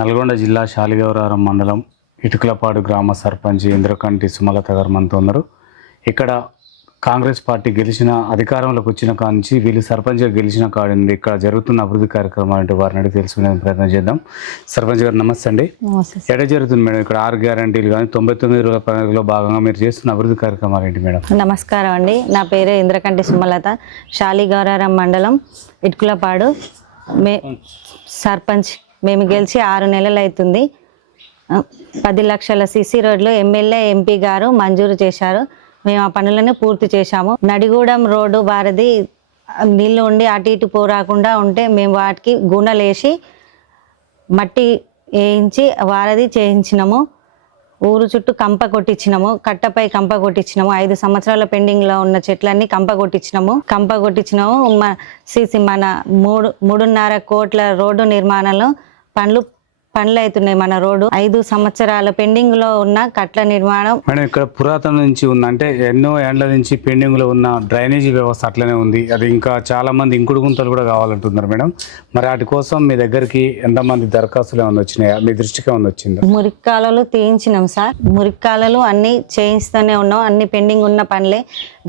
నల్గొండ జిల్లా శాలిగౌరారం మండలం ఇటుకలపాడు గ్రామ సర్పంచ్ ఇంద్రకంటి సుమలత గారు మనతో ఉన్నారు. ఇక్కడ కాంగ్రెస్ పార్టీ గెలిచిన అధికారంలోకి వచ్చిన కాడ నుంచి వీళ్ళు సర్పంచ్గా గెలిచిన కాడ నుండి ఇక్కడ జరుగుతున్న అభివృద్ధి కార్యక్రమాలు వారిని అడిగి తెలుసుకునే ప్రయత్నం చేద్దాం. సర్పంచ్ గారు నమస్తే అండి. ఎక్కడ జరుగుతుంది మేడం ఇక్కడ 6 గ్యారంటీలు కానీ 99 రోజుల ప్రణాళికలో భాగంగా మీరు చేస్తున్న అభివృద్ధి కార్యక్రమాలు ఏంటి మేడం? నమస్కారం అండి, నా పేరు ఇంద్రకంటి సుమలత, శాలిగౌరారం మండలం ఇటుకలపాడు సర్పంచ్. మేము గెలిచి 6 నెలలు అవుతుంది. 10 లక్షల సిసి రోడ్లు ఎమ్మెల్యే ఎంపీ గారు మంజూరు చేశారు. మేము ఆ పనులను పూర్తి చేశాము. నడిగూడెం రోడ్డు వారిది నీళ్ళు ఉండి అటు ఇటు పోరాకుండా ఉంటే మేము వాటికి గుణలేసి మట్టి వేయించి వారధి చేయించినాము. ఊరు చుట్టూ కంప కొట్టించినాము, కట్టపై కంప కొట్టించినాము. 5 సంవత్సరాల పెండింగ్లో ఉన్న చెట్లన్నీ కంప కొట్టించినాము. మన 3.5 కోట్ల రోడ్డు నిర్మాణంలో పనులు అవుతున్నాయి. మన రోడ్డు 5 సంవత్సరాల పెండింగ్ లో ఉన్న కట్ల నిర్మాణం. మేడం ఇక్కడ పురాతన నుంచి ఉన్న అంటే ఎన్నో ఏండ్ల నుంచి పెండింగ్ లో ఉన్న డ్రైనేజీ వ్యవస్థ అట్లనే ఉంది. అది ఇంకా చాలా మంది ఇంకుడు గుంతలు కూడా కావాలంటున్నారు మేడం. మరి వాటి కోసం మీ దగ్గరికి ఎంతమంది దరఖాస్తులు ఏమైనా వచ్చినాయా? మీ దృష్టికి ఏమైనా వచ్చిందా? మురిక్కాలలు తీయించినాం సార్. మురిక్కాలలు అన్ని చేయిస్తూనే ఉన్నాం. అన్ని పెండింగ్ ఉన్న పనులే.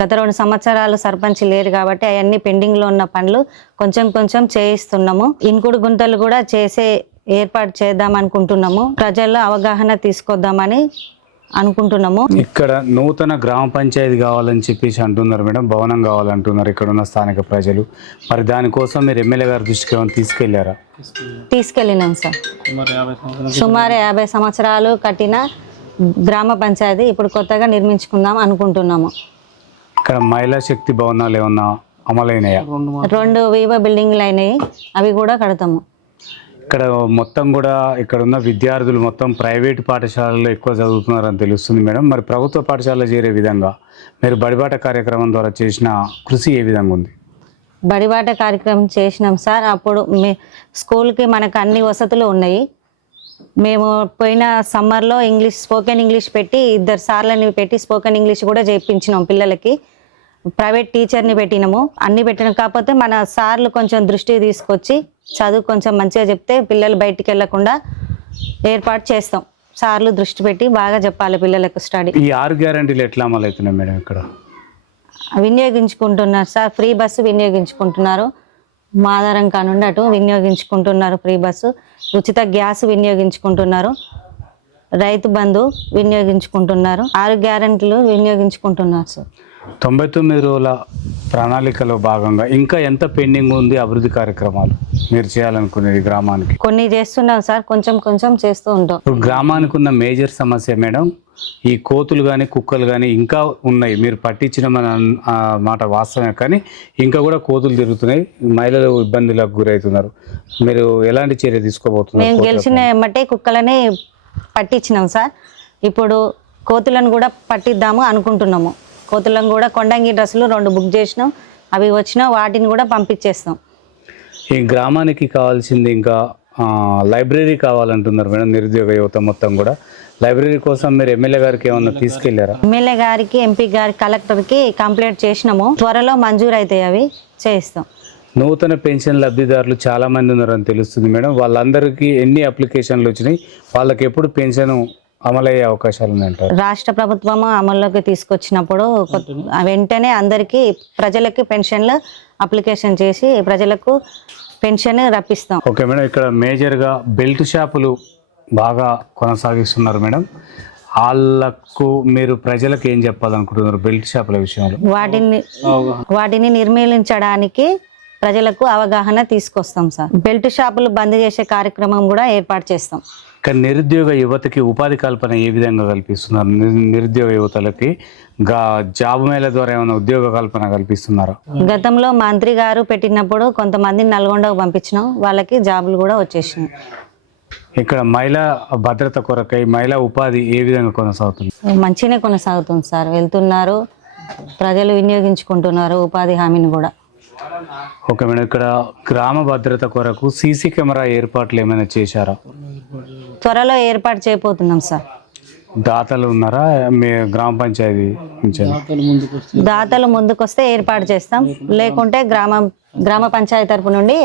గత 2 సంవత్సరాలు సర్పంచ్ లేరు కాబట్టి అవన్నీ పెండింగ్ లో ఉన్న పనులు కొంచెం కొంచెం చేయిస్తున్నాము. ఇంకుడు గుంతలు కూడా చేసే ఏర్పాటు చేద్దాం అనుకుంటున్నాము. ప్రజల్లో అవగాహన తీసుకొద్దామని అనుకుంటున్నాము. ఇక్కడ నూతన గ్రామ పంచాయతీ కావాలని చెప్పేసి అంటున్నారు మేడం, భవనం కావాలంటున్నారు ఇక్కడ ఉన్న స్థానిక ప్రజలు. మరి దానికోసం మీరు ఎమ్మెల్యే గారి దృష్టికి ఏమైనా తీసుకెళ్లారా? తీసుకెళ్ళినాం సార్. సుమారు 50 సంవత్సరాలు కట్టిన గ్రామ పంచాయతీ ఇప్పుడు కొత్తగా నిర్మించుకుందాం అనుకుంటున్నాము. ఇక్కడ మహిళా శక్తి భవనాలు ఏమన్నా అమలైనాయా? 2 వివో బిల్డింగ్లు అయినాయి, అవి కూడా కడతాము. ఇక్కడ మొత్తం కూడా ఇక్కడ ఉన్న విద్యార్థులు మొత్తం ప్రైవేటు పాఠశాలలో ఎక్కువ చదువుతున్నారని తెలుస్తుంది మేడం. మరి ప్రభుత్వ పాఠశాలలో చేరే విధంగా మీరు బడిబాట కార్యక్రమం ద్వారా చేసిన కృషి ఏ విధంగా ఉంది? బడిబాట కార్యక్రమం చేసినాం సార్. అప్పుడు స్కూల్కి మనకు అన్ని వసతులు ఉన్నాయి. మేము పోయిన సమ్మర్లో స్పోకెన్ ఇంగ్లీష్ పెట్టి 2 సార్లని పెట్టి స్పోకెన్ ఇంగ్లీష్ కూడా చేయించినాం పిల్లలకి. ప్రైవేట్ టీచర్ని పెట్టినాము. అన్ని పెట్టినాం. కాకపోతే మన సార్లు కొంచెం దృష్టి తీసుకొచ్చి చదువు కొంచెం మంచిగా చెప్తే పిల్లలు బయటికి వెళ్లకుండా ఏర్పాటు చేస్తాం. సార్లు దృష్టి పెట్టి బాగా చెప్పాలి పిల్లలకు స్టడీ. ఈ 6 గ్యారంటీలు ఎట్లా అమలు అవుతున్నాయి మేడం? ఇక్కడ వినియోగించుకుంటున్నారు సార్. ఫ్రీ బస్సు వినియోగించుకుంటున్నారు. మాదారం కానుండి అటు వినియోగించుకుంటున్నారు ఫ్రీ బస్సు. ఉచిత గ్యాస్ వినియోగించుకుంటున్నారు. రైతు బంధు వినియోగించుకుంటున్నారు. 6 గ్యారంటీలు వినియోగించుకుంటున్నారు సార్. 99 రోజుల ప్రణాళికలో భాగంగా ఇంకా ఎంత పెండింగ్ ఉంది అభివృద్ధి కార్యక్రమాలు మీరు చేయాలనుకునేది గ్రామానికి? కొన్ని చేస్తున్నాం సార్, కొంచెం కొంచెం చేస్తూ ఉంటాం. గ్రామానికి ఉన్న మేజర్ సమస్య మేడం ఈ కోతులు కానీ కుక్కలు కానీ ఇంకా ఉన్నాయి. మీరు పట్టించిన మాట వాస్తవమే, కానీ ఇంకా కూడా కోతులు తిరుగుతున్నాయి, మహిళలు ఇబ్బందులకు గురవుతున్నారు. మీరు ఎలాంటి చర్య తీసుకోబోతున్నారు? మేము గెలిచిన ఎమ్మటే కుక్కలని పట్టించినాం సార్. ఇప్పుడు కోతులను కూడా పట్టిద్దాము అనుకుంటున్నాము. కోతులను కూడా కొండంగి డ్రెస్సులు 2 బుక్ చేసినాం. అవి వచ్చినా వాటిని కూడా పంపించేస్తాం. ఈ గ్రామానికి కావాల్సింది ఇంకా లైబ్రరీ కావాలంటున్నారు మేడం. నిరుద్యోగ యువత మొత్తం కూడా లైబ్రరీ కోసం మీరు ఎమ్మెల్యే గారికి ఏమన్నా తీసుకెళ్లారా? ఎమ్మెల్యే గారికి, ఎంపీ గారికి, కలెక్టర్కి కంప్లైంట్ చేసినాము. త్వరలో మంజూరు అవుతాయి, అవి చేయిస్తాం. నూతన పెన్షన్ లబ్ధిదారులు చాలా మంది ఉన్నారని తెలుస్తుంది మేడం. వాళ్ళందరికీ ఎన్ని అప్లికేషన్లు వచ్చినాయి? వాళ్ళకి ఎప్పుడు పెన్షన్ అమలయ్యే అవకాశాలు ఉన్నాయంటారు? రాష్ట్ర ప్రభుత్వం అమల్లోకి తీసుకొచ్చినప్పుడు వెంటనే అందరికీ ప్రజలకి పెన్షన్లు అప్లికేషన్ చేసి ప్రజలకు పెన్షన్ రప్పిస్తాం. ఓకే మేడం, ఇక్కడ మేజర్గా బెల్ట్ షాపులు బాగా కొనసాగిస్తున్నారు మేడం. వాళ్ళకు మీరు ప్రజలకు ఏం చెప్పాలనుకుంటున్నారు బెల్ట్ షాపుల విషయంలో? వాటిని నిర్మూలించడానికి ప్రజలకు అవగాహన తీసుకొస్తాం సార్. బెల్ట్ షాపులు బంద్ చేసే కార్యక్రమం కూడా ఏర్పాటు చేస్తాం. ఇక్కడ నిరుద్యోగ యువతకి ఉపాధి కల్పన ఏ విధంగా కల్పిస్తున్నారు? నిరుద్యోగ యువతలకి జాబ్ మేళ ద్వారా ఏమైనా ఉద్యోగ కల్పన కల్పిస్తున్నారా? గతంలో మంత్రి గారు పెట్టినప్పుడు కొంతమంది నల్గొండకు పంపించినాం, వాళ్ళకి జాబులు కూడా వచ్చేసినాయి. ఇక్కడ మహిళా భద్రత కొరకై మహిళా ఉపాధి ఏ విధంగా కొనసాగుతుంది? మంచిగానే కొనసాగుతుంది సార్. వెళ్తున్నారు, ప్రజలు వినియోగించుకుంటున్నారు ఉపాధి హామీని కూడా. ఓకే మేడం, ఇక్కడ గ్రామ భద్రత కొరకు సీసీ కెమెరా ఏర్పాట్లు ఏమైనా చేశారా? త్వరలో ఏర్పాటు చేయబోతున్నాం సార్. దాతలు ఉన్నారా మీ గ్రామ పంచాయతీ నుంచి? దాతలు ముందుకొస్తే ఏర్పాటు చేస్తాం, లేకుంటే గ్రామ పంచాయతీ తరపు నుండి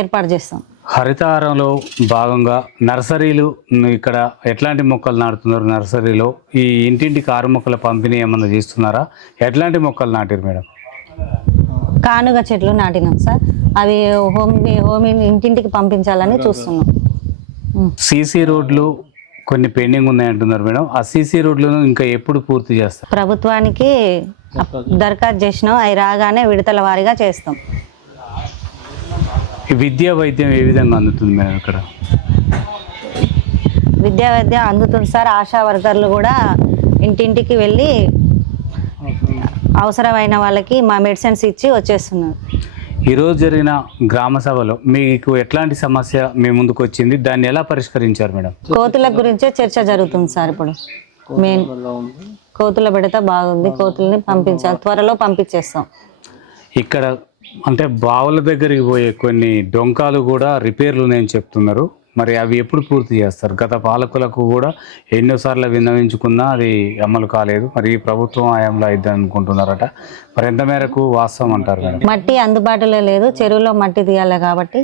ఏర్పాటు చేస్తాం. హరితహారంలో భాగంగా నర్సరీలు ఇక్కడ ఎట్లాంటి మొక్కలు నాటుతున్నారు? నర్సరీలో ఈ ఇంటింటికి 6 మొక్కల పంపిణీ ఏమన్నా చేస్తున్నారా? ఎట్లాంటి మొక్కలు నాటారు మేడం? కానుగ చెట్లు నాటినాం సార్. అవి హోమ్ ఇంటింటికి పంపించాలని చూస్తున్నాం. సీసీ రోడ్లు కొన్ని పెండింగ్ ఉన్నాయంటున్నారు మేడం. ఆ సీసీ రోడ్లను ఇంకా ఎప్పుడు పూర్తి చేస్తారు? ప్రభుత్వానికి దరఖాస్తు చేసినాం. అవి రాగానే విడతల వారీగా చేస్తాం. ఈ విద్యా వైద్యం ఏ విధంగా అందుతుంది మేడం ఇక్కడ? విద్యా వైద్యం అందుతుంది సార్. ఆశా వర్కర్లు కూడా ఇంటింటికి వెళ్ళి అవసరమైన వాళ్ళకి మా మెడిసిన్స్ ఇచ్చి వచ్చేస్తున్నారు. ఈరోజు జరిగిన గ్రామ సభలో మీకు ఎట్లాంటి సమస్య మీ ముందుకు వచ్చింది? దాన్ని ఎలా పరిష్కరించారు మేడం? కోతుల గురించే చర్చ జరుగుతుంది సార్. ఇప్పుడు మెయిన్ కోతుల బిడత బాగుంది. కోతుల్ని పంపించాలి, త్వరలో పంపించేస్తాం. ఇక్కడ అంటే బావుల దగ్గరికి పోయే కొన్ని డొంకాలు కూడా రిపేర్లు ఉన్నాయని చెప్తున్నారు. మరి అవి ఎప్పుడు పూర్తి చేస్తారు? గత పాలకులకు కూడా ఎన్నోసార్లు విన్నవించుకున్నా అది అమలు కాలేదు. మరి ఈ ప్రభుత్వం హయాంలో అయిద్దని అనుకుంటున్నారట. మరి ఎంత మేరకు వాస్తవం అంటారు మేడం? మట్టి అందుబాటులో లేదు. చెరువులో మట్టి తీయాలి కాబట్టి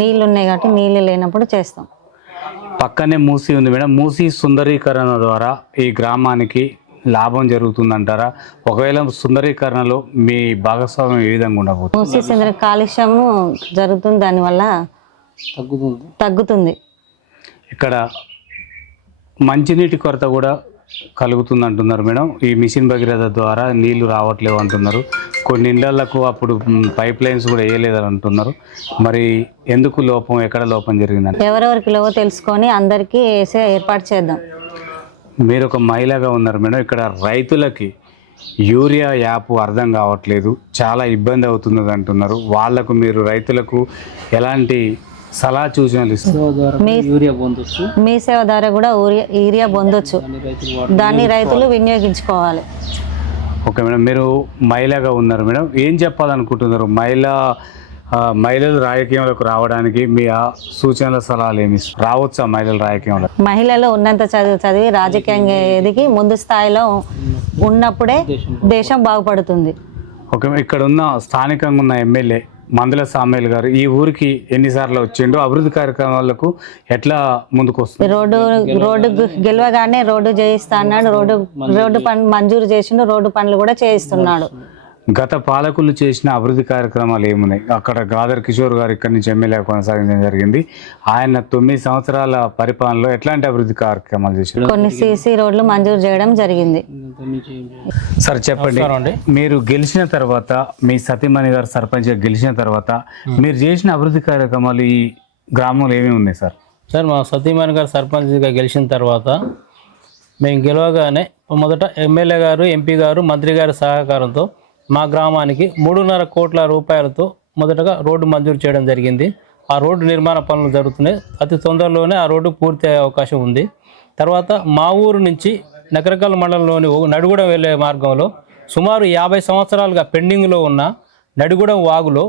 నీళ్లు ఉన్నాయి కాబట్టి నీళ్లు లేనప్పుడు చేస్తాం. పక్కనే మూసీ ఉంది మేడం. మూసీ సుందరీకరణ ద్వారా ఈ గ్రామానికి లాభం జరుగుతుందంటారా? ఒకవేళ సుందరీకరణలో మీ భాగస్వామ్యం ఏ విధంగా ఉండబోతుంది? మూసీ సిందరి కాలుష్యము జరుగుతుంది, దానివల్ల తగ్గుతుంది. ఇక్కడ మంచినీటి కొరత కూడా కలుగుతుంది అంటున్నారు మేడం. ఈ మిషన్ భగీరథ ద్వారా నీళ్లు రావట్లేవు అంటున్నారు. కొన్ని ఇళ్లకు అప్పుడు పైప్ లైన్స్ కూడా వేయలేదని అంటున్నారు. మరి ఎందుకు లోపం, ఎక్కడ లోపం జరిగిందంటే? ఎవరెవరికి లేవో తెలుసుకొని అందరికీ వేసే ఏర్పాటు చేద్దాం. మీరు ఒక మహిళగా ఉన్నారు మేడం. ఇక్కడ రైతులకి యూరియా యాప్ అర్థం కావట్లేదు, చాలా ఇబ్బంది అవుతున్నది అంటున్నారు. వాళ్లకు మీరు రైతులకు ఎలాంటి సలహా సూచనలు ఇస్తారు? మీ సేవ ద్వారా కూడా యూరియా పొందొచ్చు. దాన్ని రైతులు వినియోగించుకోవాలి. ఓకే మేడం, మీరు మహిళగా ఉన్నారు మేడం. ఏం చెప్పాలనుకుంటున్నారు? మహిళలు రాజకీయంలోకి రావడానికి మీ సూచనల సలహాలు ఏమి రావచ్చా? మహిళలు రాజకీయంలో మహిళలు ఉన్నంత చదివి రాజకీయంగా ఎదిగి ముందు స్థాయిలో ఉన్నప్పుడే దేశం బాగుపడుతుంది. ఓకే, ఇక్కడ ఉన్న స్థానికంగా ఉన్న ఎమ్మెల్యే మందుల సామేల్ గారు ఈ ఊరికి ఎన్నిసార్లు వచ్చిండు? అభివృద్ధి కార్యక్రమాలకు ఎట్లా ముందుకు వస్తుంది? రోడ్డు గెలవగానే రోడ్డు చేయిస్తా అన్నాడు. రోడ్డు పనులు మంజూరు చేసిండు. రోడ్డు పనులు కూడా చేయిస్తున్నాడు. గత పాలకులు చేసిన అభివృద్ధి కార్యక్రమాలు ఏమున్నాయి? అక్కడ గాదర్ కిషోర్ గారు ఇక్కడి నుంచి ఎమ్మెల్యే కొనసాగించడం జరిగింది. ఆయన 9 సంవత్సరాల పరిపాలనలో ఎట్లాంటి అభివృద్ధి కార్యక్రమాలు చేశారు? కొన్ని సీసీ రోడ్లు మంజూరు చేయడం జరిగింది. సార్ చెప్పండి, మీరు గెలిచిన తర్వాత, మీ సతీమణి గారు సర్పంచ్గా గెలిచిన తర్వాత మీరు చేసిన అభివృద్ధి కార్యక్రమాలు ఈ గ్రామంలో ఏమేమి ఉన్నాయి సార్? సార్, మా సతీమణి గారు సర్పంచ్గా గెలిచిన తర్వాత మేము గెలవగానే మొదట ఎమ్మెల్యే గారు, ఎంపీ గారు, మంత్రి గారి సహకారంతో మా గ్రామానికి 3.5 కోట్ల రూపాయలతో మొదటగా రోడ్డు మంజూరు చేయడం జరిగింది. ఆ రోడ్డు నిర్మాణ పనులు జరుగుతున్నాయి. అతి తొందరలోనే ఆ రోడ్డు పూర్తి అయ్యే అవకాశం ఉంది. తర్వాత మా ఊరు నుంచి నకరకల్ మండలంలోని నడిగూడెం వెళ్ళే మార్గంలో సుమారు 50 సంవత్సరాలుగా పెండింగ్లో ఉన్న నడిగూడెం వాగులో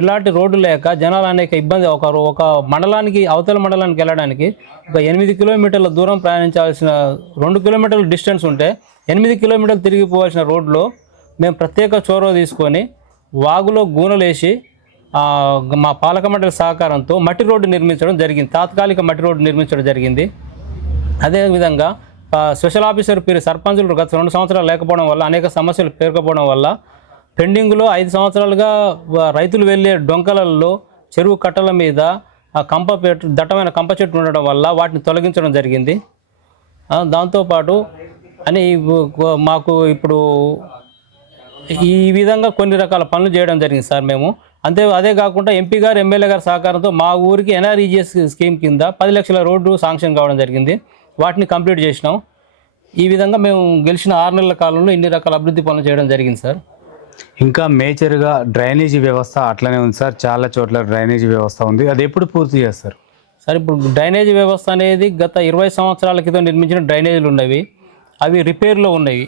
ఎలాంటి రోడ్డు లేక జనాలు అనేక ఇబ్బంది, ఒక మండలానికి అవతల మండలానికి వెళ్ళడానికి ఒక 8 కిలోమీటర్ల దూరం ప్రయాణించాల్సిన 2 కిలోమీటర్ల డిస్టెన్స్ ఉంటే 8 కిలోమీటర్లు తిరిగిపోవాల్సిన రోడ్లో మేము ప్రత్యేక చొరవ తీసుకొని వాగులో గూనలేసి మా పాలక మండలి సహకారంతో మట్టి రోడ్డు నిర్మించడం జరిగింది. తాత్కాలిక మట్టి రోడ్డు నిర్మించడం జరిగింది. అదేవిధంగా స్పెషల్ ఆఫీసర్ సర్పంచులు గత 2 సంవత్సరాలు లేకపోవడం వల్ల, అనేక సమస్యలు పేర్కపోవడం వల్ల పెండింగ్లో 5 సంవత్సరాలుగా రైతులు వెళ్ళే డొంకలలో చెరువు కట్టల మీద దట్టమైన కంప చెట్టు ఉండడం వల్ల వాటిని తొలగించడం జరిగింది. దాంతోపాటు మాకు ఇప్పుడు ఈ విధంగా కొన్ని రకాల పనులు చేయడం జరిగింది సార్ మేము. అదే కాకుండా ఎంపీ గారు, ఎమ్మెల్యే గారి సహకారంతో మా ఊరికి ఎన్ఆర్ఈజిఎస్ స్కీమ్ కింద 10 లక్షల రోడ్డు శాంక్షన్ కావడం జరిగింది. వాటిని కంప్లీట్ చేసినాం. ఈ విధంగా మేము గెలిచిన 6 నెలల కాలంలో ఇన్ని రకాల అభివృద్ధి పనులు చేయడం జరిగింది సార్. ఇంకా మేజర్గా డ్రైనేజీ వ్యవస్థ అట్లనే ఉంది సార్. చాలా చోట్ల డ్రైనేజీ వ్యవస్థ ఉంది. అది ఎప్పుడు పూర్తి చేస్తారు సార్? ఇప్పుడు డ్రైనేజీ వ్యవస్థ అనేది గత 20 సంవత్సరాల క్రితం నిర్మించిన డ్రైనేజీలు ఉన్నవి. అవి రిపేర్లో ఉన్నవి.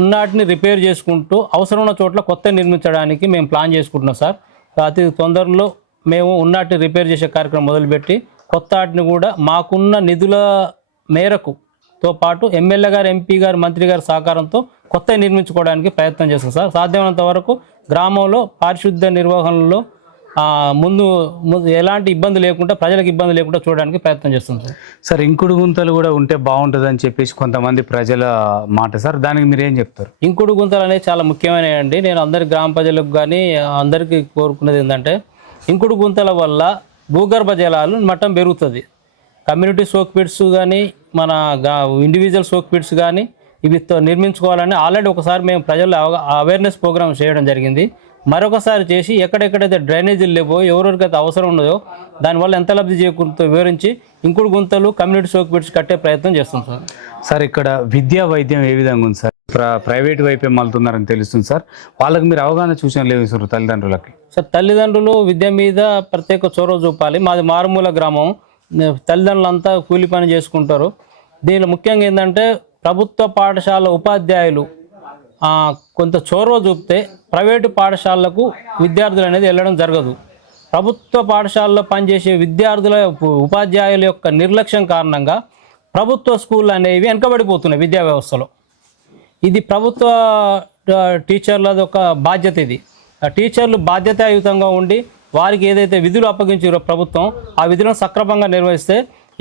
ఉన్నటిని రిపేర్ చేసుకుంటూ అవసరం ఉన్న చోట్ల కొత్త నిర్మించడానికి మేము ప్లాన్ చేసుకుంటున్నాం సార్. అతి తొందరలో మేము ఉన్నటిని రిపేర్ చేసే కార్యక్రమం మొదలుపెట్టి కొత్త వాటిని కూడా మాకున్న నిధుల మేరకుతో పాటు ఎమ్మెల్యే గారు, ఎంపీ గారు, మంత్రి గారి సహకారంతో కొత్త నిర్మించుకోవడానికి ప్రయత్నం చేస్తాం సార్. సాధ్యమైనంత వరకు గ్రామంలో పారిశుద్ధ్య నిర్వహణలో ముందు ఎలాంటి ఇబ్బంది లేకుండా, ప్రజలకు ఇబ్బంది లేకుండా చూడడానికి ప్రయత్నం చేస్తుంది సార్. సార్ ఇంకుడు గుంతలు కూడా ఉంటే బాగుంటుందని చెప్పేసి కొంతమంది ప్రజల మాట సార్, దానికి మీరు ఏం చెప్తారు? ఇంకుడు గుంతలు అనేవి చాలా ముఖ్యమైనవి అండి. నేను అందరి గ్రామ ప్రజలకు కానీ అందరికీ కోరుకునేది ఏంటంటే, ఇంకుడు గుంతల వల్ల భూగర్భ జలాలు మట్టం పెరుగుతుంది. కమ్యూనిటీ సోక్ పిట్స్ కానీ మన ఇండివిజువల్ సోక్ పిట్స్ కానీ ఇవి నిర్మించుకోవాలని ఆల్రెడీ ఒకసారి మేము ప్రజల్లో అవేర్నెస్ ప్రోగ్రామ్ చేయడం జరిగింది. మరొకసారి చేసి ఎక్కడెక్కడైతే డ్రైనేజీలు లేవో, ఎవరెవరికైతే అవసరం ఉన్నదో దానివల్ల ఎంత లబ్ధి చేకూరుతో వివరించి ఇంకుడు గుంతలు, కమ్యూనిటీ సోక్ పిట్స్ కట్టే ప్రయత్నం చేస్తాం సార్. సార్ ఇక్కడ విద్యా వైద్యం ఏ విధంగా ఉంది సార్? ప్రైవేట్ వైపే మళ్తున్నారని తెలుస్తుంది సార్. వాళ్ళకి మీరు అవగాహన సూచనలు లేవు సార్ తల్లిదండ్రులకి? సార్ తల్లిదండ్రులు విద్య మీద ప్రత్యేక చొరవ చూపాలి. మాది మారుమూల గ్రామం, తల్లిదండ్రులంతా కూలి పని చేసుకుంటారు. దీనిలో ముఖ్యంగా ఏంటంటే ప్రభుత్వ పాఠశాల ఉపాధ్యాయులు కొంత చొరవ చూపితే ప్రైవేటు పాఠశాలలకు విద్యార్థులు అనేది వెళ్ళడం జరగదు. ప్రభుత్వ పాఠశాలలో పనిచేసే విద్యార్థుల ఉపాధ్యాయుల యొక్క నిర్లక్ష్యం కారణంగా ప్రభుత్వ స్కూళ్ళు అనేవి వెనకబడిపోతున్నాయి విద్యా వ్యవస్థలో. ఇది ప్రభుత్వ టీచర్లది ఒక బాధ్యత. ఇది టీచర్లు బాధ్యతాయుతంగా ఉండి వారికి ఏదైతే విధులు అప్పగించారో ప్రభుత్వం ఆ విధులను సక్రమంగా నిర్వహిస్తే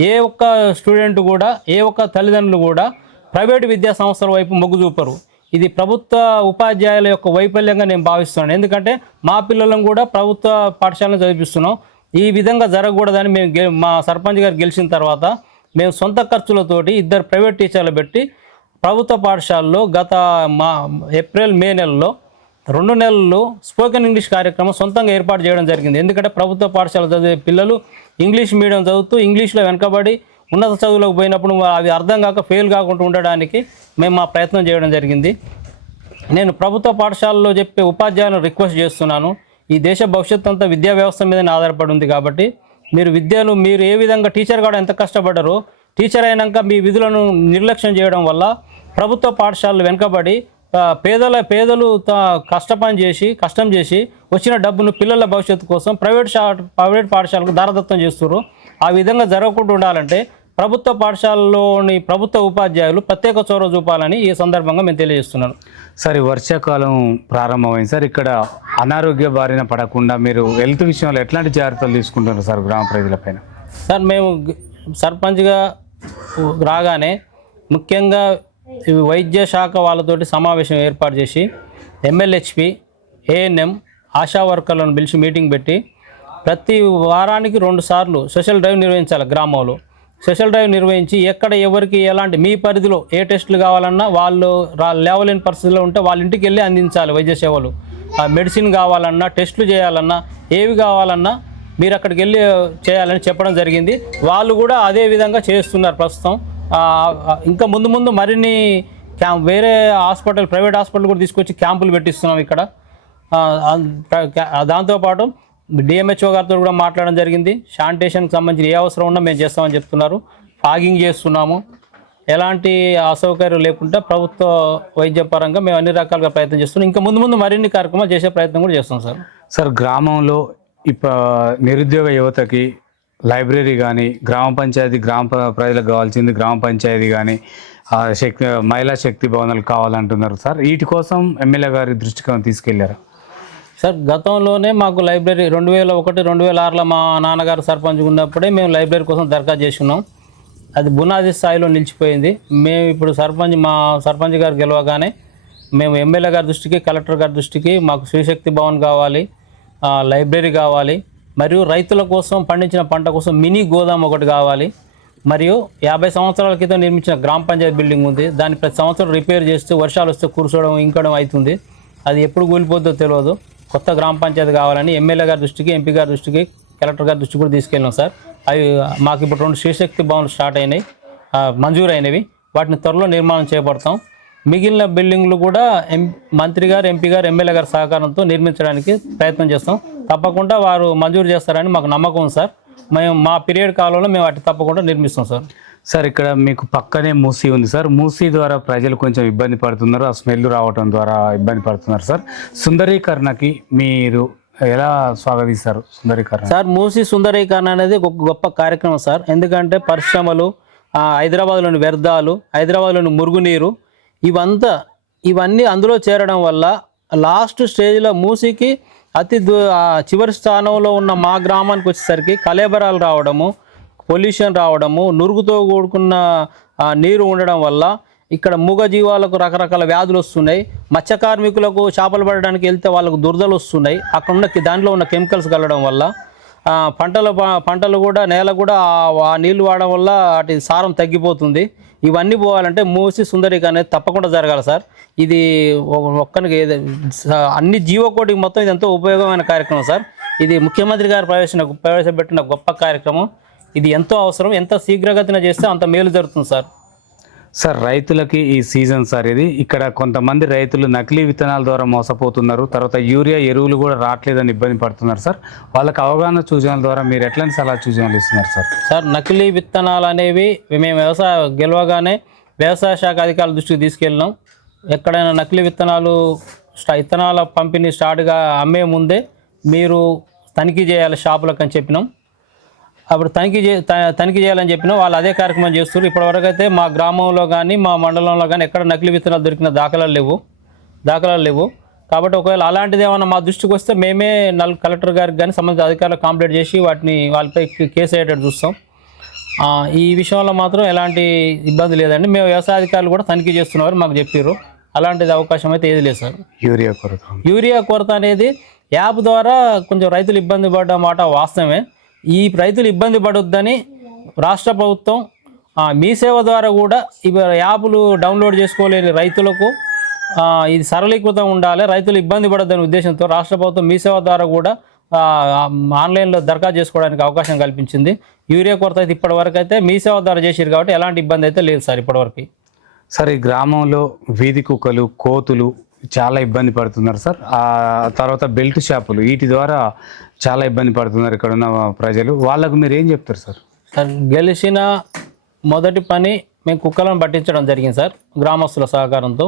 ఏ ఒక్క స్టూడెంట్ కూడా, ఏ ఒక్క తల్లిదండ్రులు కూడా ప్రైవేటు విద్యా సంస్థల వైపు మొగ్గు చూపరు. ఇది ప్రభుత్వ ఉపాధ్యాయుల యొక్క వైఫల్యంగా నేను భావిస్తున్నాను. ఎందుకంటే మా పిల్లలను కూడా ప్రభుత్వ పాఠశాలను చదివిస్తున్నాం. ఈ విధంగా జరగకూడదని మేము మా సర్పంచ్ గారు గెలిచిన తర్వాత మేము సొంత ఖర్చులతోటి 2 ప్రైవేట్ టీచర్లు పెట్టి ప్రభుత్వ పాఠశాలలో గత ఏప్రిల్ మే నెలలో 2 నెలలు స్పోకెన్ ఇంగ్లీష్ కార్యక్రమం సొంతంగా ఏర్పాటు చేయడం జరిగింది. ఎందుకంటే ప్రభుత్వ పాఠశాల చదివే పిల్లలు ఇంగ్లీష్ మీడియం చదువుతూ ఇంగ్లీష్లో వెనకబడి ఉన్నత చదువులకు పోయినప్పుడు అవి అర్థం కాక ఫెయిల్ కాకుండా ఉండడానికి మేము మా ప్రయత్నం చేయడం జరిగింది. నేను ప్రభుత్వ పాఠశాలలో చెప్పే ఉపాధ్యాయులను రిక్వెస్ట్ చేస్తున్నాను, ఈ దేశ భవిష్యత్తు అంతా విద్యా వ్యవస్థ మీదనే ఆధారపడి ఉంది కాబట్టి మీరు ఏ విధంగా టీచర్ కూడా ఎంత కష్టపడ్డారో, టీచర్ అయినాక మీ విధులను నిర్లక్ష్యం చేయడం వల్ల ప్రభుత్వ పాఠశాలలు వెనుకబడి పేదలు కష్టం చేసి వచ్చిన డబ్బును పిల్లల భవిష్యత్తు కోసం ప్రైవేట్ పాఠశాలకు దారదత్తం చేస్తున్నారు. ఆ విధంగా జరగకుండా ఉండాలంటే ప్రభుత్వ పాఠశాలలోని ప్రభుత్వ ఉపాధ్యాయులు ప్రత్యేక చొరవ చూపాలని ఈ సందర్భంగా మేము తెలియజేస్తున్నాను. సార్ ఈ వర్షాకాలం ప్రారంభమైంది సార్, ఇక్కడ అనారోగ్య బారిన పడకుండా మీరు హెల్త్ విషయంలో ఎట్లాంటి జాగ్రత్తలు తీసుకుంటున్నారు సార్ గ్రామ ప్రజలపైన? సార్ మేము సర్పంచ్గా రాగానే ముఖ్యంగా వైద్య శాఖ వాళ్ళతోటి సమావేశం ఏర్పాటు చేసి MLHP, ANM, ఆశా వర్కర్లను పిలిచి మీటింగ్ పెట్టి ప్రతి వారానికి 2 సార్లు సోషల్ డ్రైవ్ నిర్వహించాలి. గ్రామంలో సోషల్ డ్రైవ్ నిర్వహించి ఎక్కడ ఎవరికి ఎలాంటి మీ పరిధిలో ఏ టెస్టులు కావాలన్నా వాళ్ళు లేవలేని పరిస్థితిలో ఉంటే వాళ్ళ ఇంటికి వెళ్ళి అందించాలి వైద్య సేవలు. మెడిసిన్ కావాలన్నా, టెస్టులు చేయాలన్నా, ఏవి కావాలన్నా మీరు అక్కడికి వెళ్ళి చేయాలని చెప్పడం జరిగింది. వాళ్ళు కూడా అదే విధంగా చేస్తున్నారు ప్రస్తుతం. ఇంకా ముందు మరిన్ని వేరే ప్రైవేట్ హాస్పిటల్ కూడా తీసుకొచ్చి క్యాంపులు పెట్టిస్తున్నాం ఇక్కడ. దాంతోపాటు DMHO గారితో కూడా మాట్లాడడం జరిగింది. శానిటేషన్కి సంబంధించిన ఏ అవసరం ఉన్నా మేము చేస్తామని చెప్తున్నారు. ఫాగింగ్ చేస్తున్నాము. ఎలాంటి అసౌకర్యం లేకుండా ప్రభుత్వ వైద్య పరంగా మేము అన్ని రకాలుగా ప్రయత్నం చేస్తున్నాం. ఇంకా ముందు మరిన్ని కార్యక్రమాలు చేసే ప్రయత్నం కూడా చేస్తాం సార్. సార్ గ్రామంలో నిరుద్యోగ యువతకి లైబ్రరీ కానీ, గ్రామ ప్రజలకు కావాల్సింది గ్రామ పంచాయతీ కానీ, మహిళా శక్తి భవనాలు కావాలంటున్నారు సార్. వీటి కోసం ఎమ్మెల్యే గారి దృష్టికి తీసుకెళ్లారు సార్? గతంలోనే మాకు లైబ్రరీ 2001-2006లో మా నాన్నగారు సర్పంచ్ ఉన్నప్పుడే మేము లైబ్రరీ కోసం దరఖాస్తు చేస్తున్నాం. అది బునాది స్థాయిలో నిలిచిపోయింది. మేము ఇప్పుడు మా సర్పంచ్ గారు గెలవగానే మేము ఎమ్మెల్యే గారి దృష్టికి, కలెక్టర్ గారి దృష్టికి మాకు శ్రీశక్తి భవన్ కావాలి, లైబ్రరీ కావాలి, మరియు రైతుల కోసం పండించిన పంట కోసం మినీ గోదాం ఒకటి కావాలి, మరియు 50 సంవత్సరాల క్రితం నిర్మించిన గ్రామ పంచాయతీ బిల్డింగ్ ఉంది. దాన్ని ప్రతి సంవత్సరం రిపేర్ చేస్తూ వర్షాలు వస్తే కూర్చోవడం, ఇంకడం అవుతుంది. అది ఎప్పుడు కూలిపోతుందో తెలియదు. కొత్త గ్రామ పంచాయతీ కావాలని ఎమ్మెల్యే గారి దృష్టికి, MP గారి దృష్టికి, కలెక్టర్ గారి దృష్టికి కూడా తీసుకెళ్ళినాం సార్. అవి మాకు ఇప్పుడు 2 శ్రీశక్తి భవన్లు స్టార్ట్ అయినాయి, మంజూరు అయినవి. వాటిని త్వరలో నిర్మాణం చేపడతాం. మిగిలిన బిల్డింగ్లు కూడా మంత్రి గారు, MP గారు, ఎమ్మెల్యే గారి సహకారంతో నిర్మించడానికి ప్రయత్నం చేస్తాం. తప్పకుండా వారు మంజూరు చేస్తారని మాకు నమ్మకం ఉంది సార్. మా పీరియడ్ కాలంలో మేము వాటిని తప్పకుండా నిర్మిస్తాం సార్. సార్ ఇక్కడ మీకు పక్కనే మూసీ ఉంది సార్. మూసీ ద్వారా ప్రజలు కొంచెం ఇబ్బంది పడుతున్నారు, ఆ స్మెల్ రావడం ద్వారా ఇబ్బంది పడుతున్నారు సార్. సుందరీకరణకి మీరు ఎలా స్వాగతిస్తారు సుందరీకరణ? సార్ మూసీ సుందరీకరణ అనేది ఒక గొప్ప కార్యక్రమం సార్. ఎందుకంటే పరిశ్రమలు, హైదరాబాద్లోని వ్యర్థాలు, హైదరాబాద్లోని మురుగునీరు, ఇవన్నీ అందులో చేరడం వల్ల లాస్ట్ స్టేజ్లో మూసికి చివరి స్థానంలో ఉన్న మా గ్రామానికి వచ్చేసరికి కలేబరాలు రావడము, పొల్యూషన్ రావడము, నురుగుతో కూడుకున్న నీరు ఉండడం వల్ల ఇక్కడ మూగజీవాలకు రకరకాల వ్యాధులు వస్తున్నాయి. మత్స్య కార్మికులకు చేపలు పడడానికి వెళ్తే వాళ్ళకు దురదలు వస్తున్నాయి. అక్కడ ఉన్న దాంట్లో ఉన్న కెమికల్స్ కలవడం వల్ల పంటలు కూడా నేల కూడా ఆ నీళ్లు వాడడం వల్ల వాటి సారం తగ్గిపోతుంది. ఇవన్నీ పోవాలంటే మూసి సుందరీక అనేది తప్పకుండా జరగాలి సార్. ఇది ఒక్కరికి అన్ని జీవకోటికి మొత్తం ఇది ఎంతో ఉపయోగమైన కార్యక్రమం సార్. ఇది ముఖ్యమంత్రి గారు ప్రవేశపెట్టిన గొప్ప కార్యక్రమం. ఇది ఎంతో అవసరం. ఎంత శీఘ్రగతిన చేస్తే అంత మేలు జరుగుతుంది సార్. సార్ రైతులకి ఈ సీజన్ సార్ ఇది. ఇక్కడ కొంతమంది రైతులు నకిలీ విత్తనాల ద్వారా మోసపోతున్నారు. తర్వాత యూరియా ఎరువులు కూడా రావట్లేదని ఇబ్బంది పడుతున్నారు సార్. వాళ్ళకి అవగాహన సూచనల ద్వారా మీరు ఎట్లాంటి సలహా సూచనలు ఇస్తున్నారు సార్? సార్ నకిలీ విత్తనాలు అనేవి మేము గెలవగానే వ్యవసాయ శాఖ అధికారుల దృష్టికి తీసుకెళ్ళినాం. ఎక్కడైనా నకిలీ విత్తనాల పంపిణీ స్టార్ట్గా అమ్మే ముందే మీరు తనిఖీ చేయాలి షాపులకు అని చెప్పినాం. అప్పుడు తనిఖీ చేయాలని చెప్పినా వాళ్ళు అదే కార్యక్రమం చేస్తారు. ఇప్పటివరకు అయితే మా గ్రామంలో కానీ మా మండలంలో కానీ ఎక్కడ నకిలీ విత్తనాలు దొరికిన దాఖలాలు లేవు. కాబట్టి ఒకవేళ అలాంటిది ఏమైనా మా దృష్టికి వస్తే మేమే కలెక్టర్ గారికి కానీ సంబంధిత అధికారులకు కంప్లైంట్ చేసి వాళ్ళపై కేసు అయ్యేటట్టు చూస్తాం. ఈ విషయంలో మాత్రం ఎలాంటి ఇబ్బంది లేదండి. మేము వ్యవసాయ అధికారులు కూడా తనిఖీ చేస్తున్నారు మాకు చెప్పారు. అలాంటిది అవకాశం అయితే ఏది లేదు సార్. యూరియా కొరత అనేది యాప్ ద్వారా కొంచెం రైతులు ఇబ్బంది పడ్డ మాట వాస్తవమే. ఈ రైతులు ఇబ్బంది పడొద్దని రాష్ట్ర ప్రభుత్వం మీ సేవ ద్వారా కూడా యాప్లు డౌన్లోడ్ చేసుకోలేని రైతులకు ఇది సరళీకృతం ఉండాలి, రైతులు ఇబ్బంది పడొద్దని ఉద్దేశంతో రాష్ట్ర ప్రభుత్వం మీ సేవ ద్వారా కూడా ఆన్లైన్లో దరఖాస్తు చేసుకోవడానికి అవకాశం కల్పించింది. యూరియా కొరత అయితే ఇప్పటివరకు అయితే మీ సేవ ద్వారా చేసారు కాబట్టి ఎలాంటి ఇబ్బంది అయితే లేదు సార్ ఇప్పటివరకు. సార్ ఈ గ్రామంలో వీధి కుక్కలు, కోతులు చాలా ఇబ్బంది పడుతున్నారు సార్. ఆ తర్వాత బెల్ట్ షాపులు వీటి ద్వారా చాలా ఇబ్బంది పడుతున్నారు ఇక్కడ ఉన్న ప్రజలు. వాళ్ళకు మీరు ఏం చెప్తారు సార్? సార్ గెలిచిన మొదటి పని మేము కుక్కలను పట్టించడం జరిగింది సార్ గ్రామస్తుల సహకారంతో.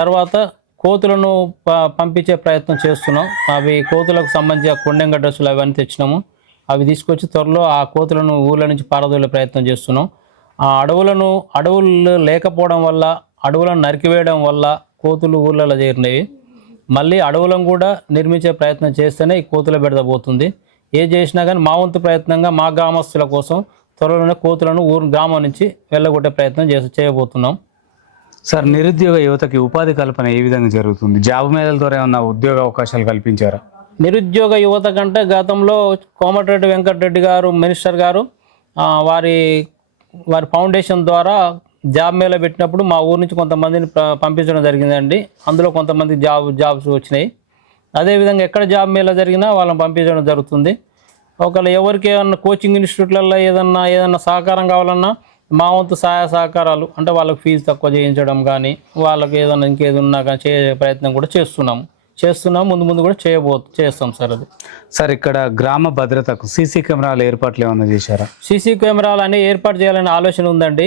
తర్వాత కోతులను పంపించే ప్రయత్నం చేస్తున్నాం. అవి కోతులకు సంబంధించిన కొండెంగ డ్రెస్సులు అవన్నీ తెచ్చినాము. అవి తీసుకొచ్చి త్వరలో ఆ కోతులను ఊళ్ళ నుంచి పారదోలే ప్రయత్నం చేస్తున్నాం. ఆ అడవులు లేకపోవడం వల్ల, అడవులను నరికివేయడం వల్ల కోతులు ఊళ్ళలో చేరినవి. మళ్ళీ అడవులను కూడా నిర్మించే ప్రయత్నం చేస్తేనే ఈ కోతుల బెడద పోతుంది. ఏ చేసినా కానీ మా వంతు ప్రయత్నంగా మా గ్రామస్తుల కోసం త్వరలోనే కోతులను గ్రామం నుంచి వెళ్ళగొట్టే ప్రయత్నం చేయబోతున్నాం. సార్ నిరుద్యోగ యువతకి ఉపాధి కల్పన ఏ విధంగా జరుగుతుంది? జాబ్ మేళల ద్వారా ఏమన్నా ఉద్యోగ అవకాశాలు కల్పించారా? నిరుద్యోగ యువత కంటే గతంలో కోమటిరెడ్డి వెంకటరెడ్డి గారు మినిస్టర్ గారు వారి ఫౌండేషన్ ద్వారా జాబ్ మేళ పెట్టినప్పుడు మా ఊరు నుంచి కొంతమందిని పంపించడం జరిగిందండి. అందులో కొంతమంది జాబ్స్ వచ్చినాయి. అదేవిధంగా ఎక్కడ జాబ్ మేళ జరిగినా వాళ్ళని పంపించడం జరుగుతుంది. ఒకవేళ ఎవరికి ఏమన్నా కోచింగ్ ఇన్స్టిట్యూట్లలో ఏదన్నా సహకారం కావాలన్నా మా వంతు సహాయ సహకారాలు అంటే వాళ్ళకి ఫీజు తక్కువ చేయించడం కానీ, వాళ్ళకి ఏదన్నా ఇంకేది ఉన్నా కానీ చేసే ప్రయత్నం కూడా చేస్తున్నాం. ముందు కూడా చేస్తాం సార్. అది సార్ ఇక్కడ గ్రామ భద్రతకు సీసీ కెమెరాల ఏర్పాట్లు ఏమన్నా చేశారా? సీసీ కెమెరాలు అనేవి ఏర్పాటు చేయాలనే ఆలోచన ఉందండి.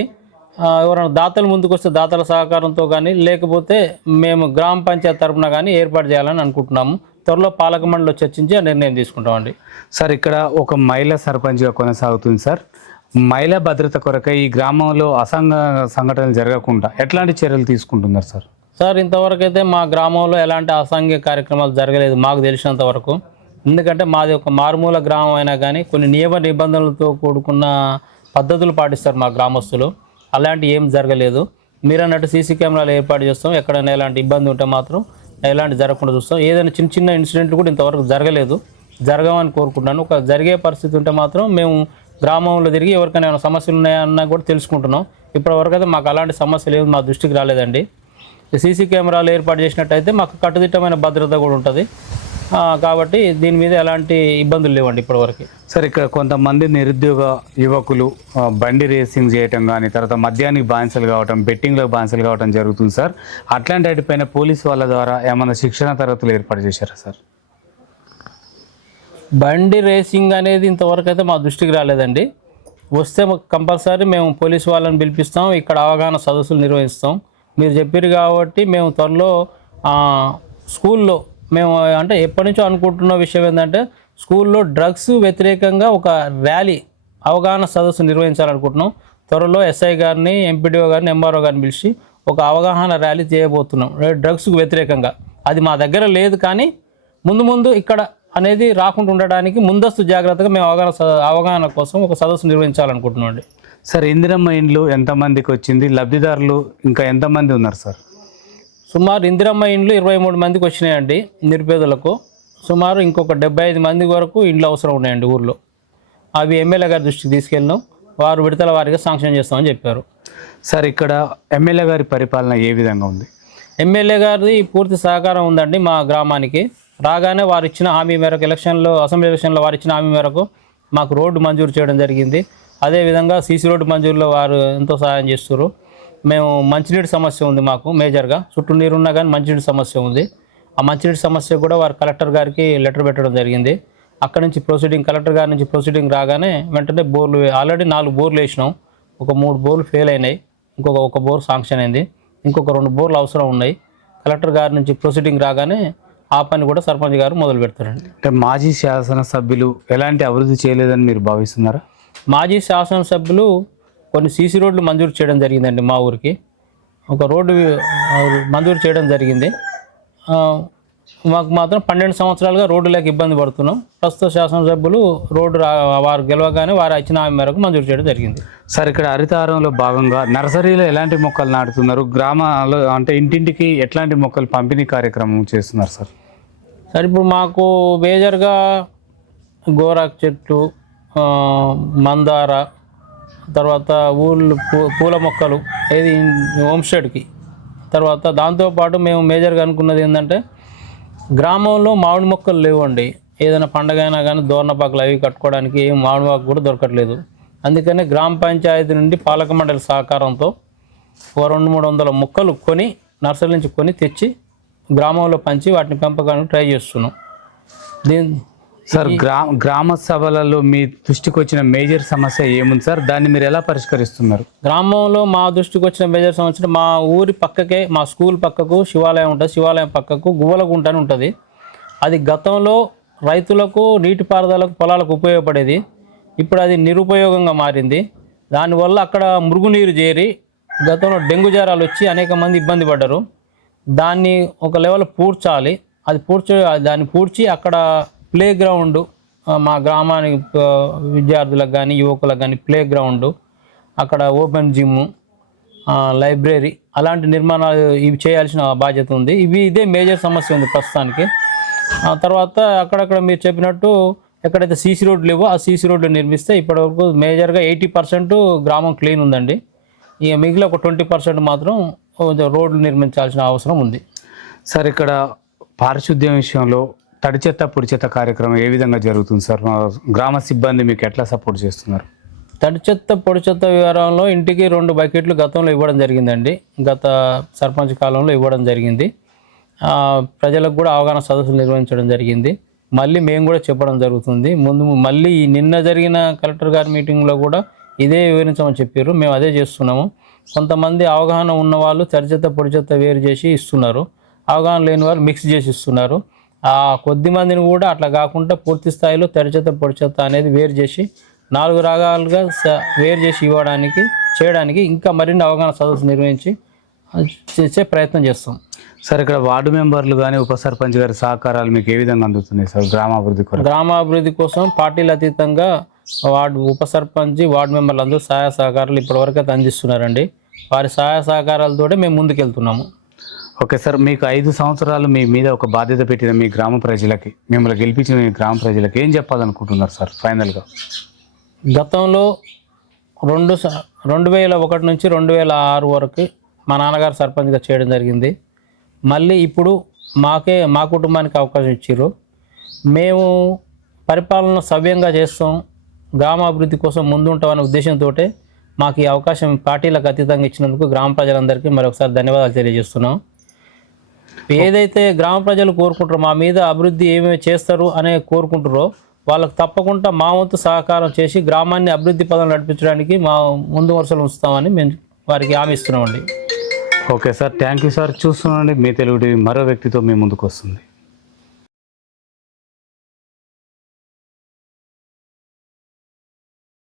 ఎవరైనా దాతలు ముందుకు వస్తే దాతల సహకారంతో కానీ, లేకపోతే మేము గ్రామ పంచాయతీ తరఫున కానీ ఏర్పాటు చేయాలని అనుకుంటున్నాము. త్వరలో పాలక మండలిలో చర్చించి ఆ నిర్ణయం తీసుకుంటామండి. సార్ ఇక్కడ ఒక మహిళా సర్పంచ్గా కొనసాగుతుంది సార్. మహిళా భద్రత కొరకై ఈ గ్రామంలో సంఘటనలు జరగకుండా ఎట్లాంటి చర్యలు తీసుకుంటున్నారు సార్? సార్ ఇంతవరకు అయితే మా గ్రామంలో ఎలాంటి అసాంఘిక కార్యక్రమాలు జరగలేదు మాకు తెలిసినంత వరకు. ఎందుకంటే మాది ఒక మారుమూల గ్రామం అయినా కానీ కొన్ని నియమ నిబంధనలతో కూడుకున్న పద్ధతులు పాటిస్తారు మా గ్రామస్తులు. అలాంటి ఏం జరగలేదు. మీరు అన్నట్టు సీసీ కెమెరాలు ఏర్పాటు చేస్తాం. ఎక్కడైనా ఎలాంటి ఇబ్బంది ఉంటే మాత్రం ఎలాంటి జరగకుండా చూస్తాం. ఏదైనా చిన్న ఇన్సిడెంట్లు కూడా ఇంతవరకు జరగమని కోరుకుంటున్నాను. ఒక జరిగే పరిస్థితి ఉంటే మాత్రం మేము గ్రామంలో తిరిగి ఎవరికైనా ఏమైనా సమస్యలు ఉన్నాయన్నా కూడా తెలుసుకుంటున్నాం. ఇప్పటివరకు అయితే మాకు అలాంటి సమస్యలు ఏమి మా దృష్టికి రాలేదండి. సీసీ కెమెరాలు ఏర్పాటు చేసినట్టయితే మాకు కట్టుదిట్టమైన భద్రత కూడా ఉంటుంది. కాబట్టి దీని మీద ఎలాంటి ఇబ్బందులు లేవండి ఇప్పటివరకు. సార్ ఇక్కడ కొంతమంది నిరుద్యోగ యువకులు బండి రేసింగ్ చేయటం కానీ, తర్వాత మద్యానికి బానిసలు కావటం, బెట్టింగ్లకు బానిసలు కావటం జరుగుతుంది సార్. అట్లాంటి వాటిపైన పోలీసు వాళ్ళ ద్వారా ఏమైనా శిక్షణ తరగతులు ఏర్పాటు చేశారా సార్? బండి రేసింగ్ అనేది ఇంతవరకు అయితే మా దృష్టికి రాలేదండి. వస్తే కంపల్సరీ మేము పోలీసు వాళ్ళని పిలిపిస్తాం. ఇక్కడ అవగాహన సదస్సులు నిర్వహిస్తాం. మీరు చెప్పారు కాబట్టి మేము త్వరలో స్కూల్లో మేము అంటే ఎప్పటి నుంచో అనుకుంటున్న విషయం ఏంటంటే స్కూల్లో డ్రగ్స్ వ్యతిరేకంగా ఒక ర్యాలీ అవగాహన సదస్సు నిర్వహించాలనుకుంటున్నాం. త్వరలో ఎస్ఐ గారిని, ఎంపీడీఓ గారిని, ఎంఆర్ఓ గారిని పిలిచి ఒక అవగాహన ర్యాలీ చేయబోతున్నాం డ్రగ్స్కు వ్యతిరేకంగా. అది మా దగ్గర లేదు, కానీ ముందు ఇక్కడ అనేది రాకుండా ఉండడానికి ముందస్తు జాగ్రత్తగా మేము అవగాహన కోసం ఒక సదస్సు నిర్వహించాలనుకుంటున్నాం అండి. సార్ ఇందిరమ్మ ఇండ్లు ఎంతమందికి వచ్చింది, లబ్ధిదారులు ఇంకా ఎంతమంది ఉన్నారు సార్? సుమారు ఇందిరమ్మ ఇండ్లు 23 మందికి వచ్చినాయండి నిరుపేదలకు. సుమారు ఇంకొక 75 మంది వరకు ఇండ్లు అవసరం ఉన్నాయండి ఊర్లో. అవి ఎమ్మెల్యే గారి దృష్టికి తీసుకెళ్ళినాం, వారు విడతల వారీగా శాంక్షన్ చేస్తామని చెప్పారు. సార్ ఇక్కడ ఎమ్మెల్యే గారి పరిపాలన ఏ విధంగా ఉంది? ఎమ్మెల్యే గారిది పూర్తి సహకారం ఉందండి. మా గ్రామానికి రాగానే వారు ఇచ్చిన హామీ మేరకు అసెంబ్లీ ఎలక్షన్లో వారు ఇచ్చిన హామీ మేరకు మాకు రోడ్డు మంజూరు చేయడం జరిగింది. అదేవిధంగా సీసీ రోడ్డు మంజూరులో వారు ఎంతో సహాయం చేస్తారు. మేము మంచినీటి సమస్య ఉంది మాకు మేజర్గా, చుట్టూ నీరున్నా కానీ మంచినీటి సమస్య ఉంది. ఆ మంచినీటి సమస్య కూడా వారు కలెక్టర్ గారికి లెటర్ పెట్టడం జరిగింది. అక్కడ నుంచి కలెక్టర్ గారి నుంచి ప్రొసీడింగ్ రాగానే వెంటనే బోర్లు ఆల్రెడీ 4 బోర్లు వేసినాం. ఒక 3 బోర్లు ఫెయిల్ అయినాయి, ఒక బోర్ శాంక్షన్ అయింది, ఇంకొక 2 బోర్లు అవసరం ఉన్నాయి. కలెక్టర్ గారి నుంచి ప్రొసీడింగ్ రాగానే ఆ పని కూడా సర్పంచ్ గారు మొదలు పెడతారండి. అంటే మాజీ శాసనసభ్యులు ఎలాంటి అభివృద్ధి చేయలేదని మీరు భావిస్తున్నారా? మాజీ శాసనసభ్యులు కొన్ని సీసీ రోడ్లు మంజూరు చేయడం జరిగిందండి. మా ఊరికి ఒక రోడ్డు మంజూరు చేయడం జరిగింది. మాకు మాత్రం 12 సంవత్సరాలుగా రోడ్డు లేక ఇబ్బంది పడుతున్నాం. ప్రస్తుత శాసనసభ్యులు రోడ్డు వారు గెలవగానే వారు ఇచ్చిన హామీ మేరకు మంజూరు చేయడం జరిగింది. సార్ ఇక్కడ హరితహారంలో భాగంగా నర్సరీలో ఎలాంటి మొక్కలు నాటుతున్నారు? గ్రామాల్లో అంటే ఇంటింటికి ఎట్లాంటి మొక్కలు పంపిణీ కార్యక్రమం చేస్తున్నారు సార్? సార్ ఇప్పుడు మాకు మేజర్గా గోరాకు చెట్టు, మందార, తర్వాత పూల మొక్కలు ఏది హోమ్ స్టేడ్కి, తర్వాత దాంతోపాటు మేము మేజర్గా అనుకున్నది ఏంటంటే గ్రామంలో మామిడి మొక్కలు లేవండి. ఏదైనా పండగ అయినా కానీ దోరణపాకులు అవి కట్టుకోవడానికి ఏం మామిడి మొక్క కూడా దొరకట్లేదు. అందుకనే గ్రామ పంచాయతీ నుండి పాలక మండలి సహకారంతో 200-300 మొక్కలు కొని నర్సరీ నుంచి కొని తెచ్చి గ్రామంలో పంచి వాటిని పెంపకానికి ట్రై చేస్తున్నాం. సార్ గ్రామ సభలలో మీ దృష్టికి వచ్చిన మేజర్ సమస్య ఏముంది సార్? దాన్ని మీరు ఎలా పరిష్కరిస్తున్నారు? గ్రామంలో మా దృష్టికి వచ్చిన మేజర్ సమస్య, మా ఊరి పక్కకే మా స్కూల్ పక్కకు శివాలయం ఉంటుంది. శివాలయం పక్కకు గువ్వలగుంట అని ఉంటుంది. అది గతంలో రైతులకు నీటిపారుదలకు పొలాలకు ఉపయోగపడేది. ఇప్పుడు అది నిరుపయోగంగా మారింది. దానివల్ల అక్కడ మురుగునీరు చేరి గతంలో డెంగ్యూ జ్వరాలు వచ్చి అనేక మంది ఇబ్బంది పడ్డారు. దాన్ని ఒక లెవెల్ పూడ్చాలి. దాన్ని పూడ్చి అక్కడ ప్లే గ్రౌండ్, మా గ్రామానికి విద్యార్థులకు కానీ యువకులకు కానీ ప్లే గ్రౌండ్, అక్కడ ఓపెన్ జిమ్, లైబ్రరీ అలాంటి నిర్మాణాలు ఇవి చేయాల్సిన బాధ్యత ఉంది. ఇదే మేజర్ సమస్య ఉంది ప్రస్తుతానికి. తర్వాత అక్కడక్కడ మీరు చెప్పినట్టు ఎక్కడైతే సీసీ రోడ్లు లేవో ఆ సీసీ రోడ్లు నిర్మిస్తే ఇప్పటివరకు మేజర్గా 80% గ్రామం క్లీన్ ఉందండి. ఇక మిగిలిన ఒక 20% మాత్రం రోడ్లు నిర్మించాల్సిన అవసరం ఉంది. సార్ ఇక్కడ పారిశుద్ధ్యం విషయంలో తడి చెత్త పొడి చెత్త కార్యక్రమం ఏ విధంగా జరుగుతుంది సార్? గ్రామ సిబ్బంది మీకు ఎట్లా సపోర్ట్ చేస్తున్నారు? తడి చెత్త పొడి చెత్త వ్యవహారంలో ఇంటికి 2 బకెట్లు గతంలో ఇవ్వడం జరిగిందండి. గత సర్పంచ్ కాలంలో ఇవ్వడం జరిగింది. ప్రజలకు కూడా అవగాహన సదస్సులు నిర్వహించడం జరిగింది. మళ్ళీ మేము కూడా చెప్పడం జరుగుతుంది. మళ్ళీ నిన్న జరిగిన కలెక్టర్ గారి మీటింగ్లో కూడా ఇదే వివరించమని చెప్పారు. మేము అదే చేస్తున్నాము. కొంతమంది అవగాహన ఉన్న వాళ్ళు తడి చెత్త పొడి చెత్త వేరు చేసి ఇస్తున్నారు, అవగాహన లేని వాళ్ళు మిక్స్ చేసి ఇస్తున్నారు. ఆ కొద్ది మందిని కూడా అట్లా కాకుండా పూర్తి స్థాయిలో తడి చెత్త పొడి చెత్త అనేది వేరు చేసి 4 రకాలుగా వేరు చేసి చేయడానికి ఇంకా మరిన్ని అవగాహన సదస్సు నిర్వహించి చేసే ప్రయత్నం చేస్తాం. సార్ ఇక్కడ వార్డు మెంబర్లు కానీ ఉప సర్పంచ్ గారి సహకారాలు మీకు ఏ విధంగా అందుతున్నాయి సార్ గ్రామాభివృద్ధి కోసం? పార్టీలు అతీతంగా ఉప సర్పంచ్ వార్డు మెంబర్లు అందరూ సహాయ సహకారాలు ఇప్పటివరకు అయితే అందిస్తున్నారండి. వారి సహాయ సహకారాలతోటే మేము ముందుకెళ్తున్నాము. ఓకే సార్, మీకు 5 సంవత్సరాలు మీ మీద ఒక బాధ్యత పెట్టిన మీ గ్రామ ప్రజలకి, మిమ్మల్ని గెలిపించిన మీ గ్రామ ప్రజలకి ఏం చెప్పాలనుకుంటున్నారు సార్ ఫైనల్గా? గతంలో 2001 నుంచి 2006 వరకు మా నాన్నగారు సర్పంచ్గా చేయడం జరిగింది. మళ్ళీ ఇప్పుడు మా కుటుంబానికి అవకాశం ఇచ్చారు. మేము పరిపాలన సవ్యంగా చేస్తాం, గ్రామాభివృద్ధి కోసం ముందుంటామనే ఉద్దేశంతో మాకు ఈ అవకాశం పార్టీలకు అతీతంగా ఇచ్చినందుకు గ్రామ ప్రజలందరికీ మరొకసారి ధన్యవాదాలు తెలియజేస్తున్నాం. ఏదైతే గ్రామ ప్రజలు కోరుకుంటారో మా మీద అభివృద్ధి ఏమేమి చేస్తారు అనే కోరుకుంటారో వాళ్ళకు తప్పకుండా మా వంతు సహకారం చేసి గ్రామాన్ని అభివృద్ధి పదం నడిపించడానికి మా ముందు వరుసలు ఉంచుతామని మేము వారికి హామీ ఇస్తున్నామండి. Okay sir, thank you sir. చూస్తున్నాండి మీ తెలుగు టీవీ మరో వ్యక్తితో మీ ముందుకు వస్తుంది.